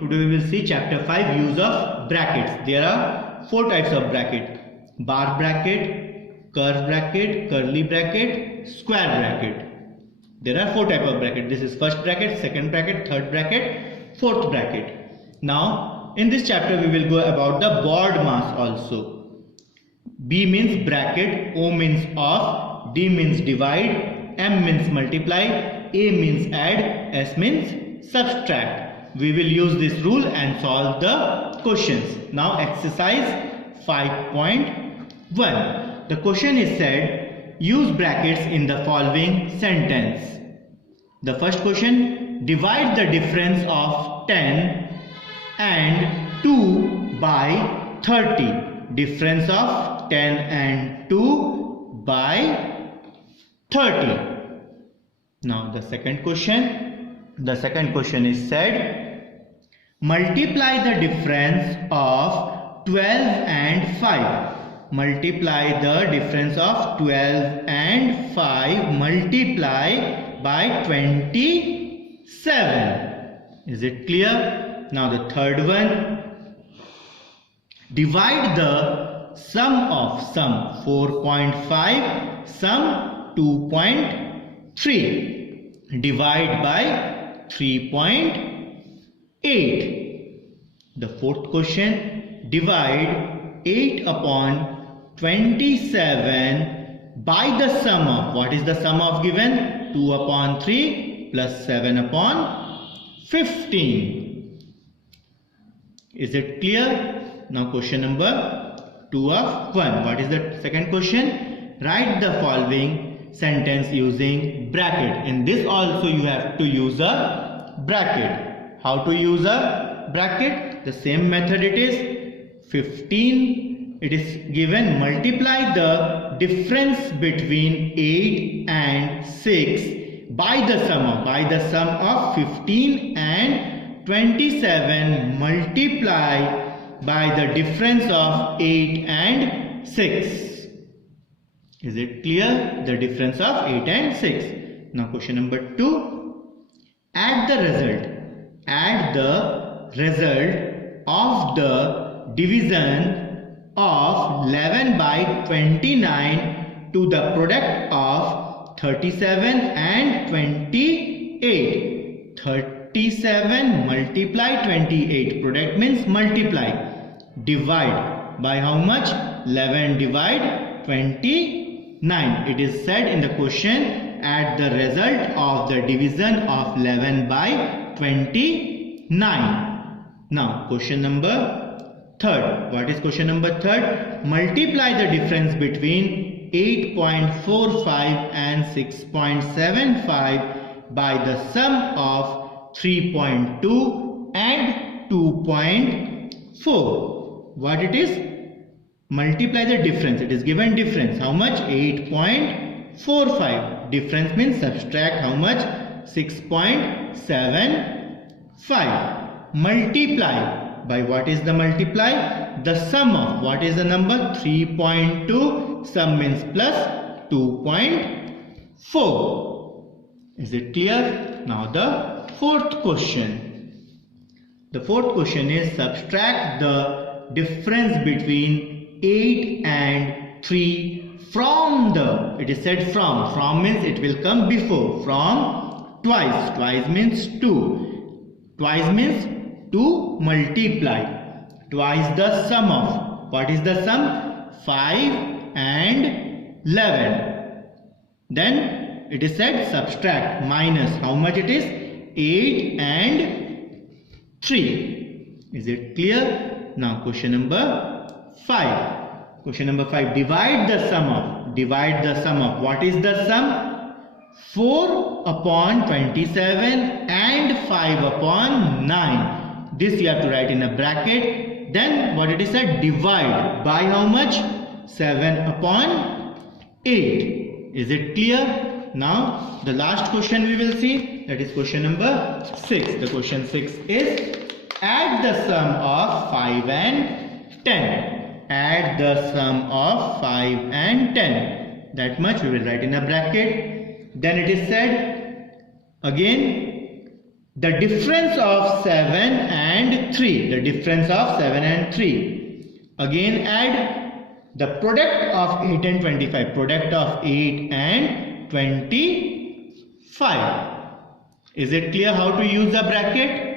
Today we will see chapter 5, use of brackets. There are 4 types of bracket: bar bracket, curve bracket, curly bracket, square bracket. There are 4 types of bracket. This is first bracket, second bracket, third bracket, fourth bracket. Now in this chapter we will go about the board mass also. B means bracket, O means off, D means divide, M means multiply, A means add, S means subtract. We will use this rule and solve the questions. Now exercise 5.1. The question is said, use brackets in the following sentence. The first question, divide the difference of 10 and 2 by 30. Difference of 10 and 2 by 30. Now the second question. The second question is said, multiply the difference of 12 and 5. Multiply the difference of 12 and 5. Multiply by 27. Is it clear? Now the third one. Divide the sum of sum 4.5, sum 2.3. Divide by 3.8. The fourth question, divide 8 upon 27 by the sum of, what is the sum of given? 2 upon 3 plus 7 upon 15. Is it clear? Now question number 2 of 1. What is the second question? Write the following sentence using bracket. In this also you have to use a bracket. How to use a bracket? The same method it is. 15, it is given, multiply the difference between 8 and 6 by the sum of 15 and 27 multiply by the difference of 8 and 6. Is it clear? The difference of 8 and 6. Now question number 2. Add the result of the division of 11 by 29 to the product of 37 and 28. 37 multiply 28. Product means multiply. Divide by how much? 11 divide 29. It is said in the question, add the result of the division of 11 by 29. Now question number 3rd. What is question number 3rd? Multiply the difference between 8.45 and 6.75 by the sum of 3.2 and 2.4. What it is? Multiply the difference. It is given difference. How much? 8.45. Difference means subtract how much? 6.75. Multiply by what is the multiply? The sum of what is the number? 3.2. Sum means plus 2.4. Is it clear? Now the fourth question. The fourth question is subtract the difference between 8 and 3 from the, it is said from means it will come before, from twice means 2, twice means to multiply, twice the sum of, what is the sum? 5 and 11. Then it is said subtract, minus how much it is? 8 and 3. Is it clear? Now question number 5. Question number 5. Divide the sum of. What is the sum? 4 upon 27 and 5 upon 9. This you have to write in a bracket. Then what it is said? Divide by how much? 7 upon 8. Is it clear? Now the last question we will see, that is question number 6. The question 6 is add the sum of 5 and 10. Add the sum of 5 and 10. That much we will write in a bracket. Then it is said again the difference of 7 and 3. The difference of 7 and 3. Again add the product of 8 and 25. Product of 8 and 25. Is it clear how to use the bracket?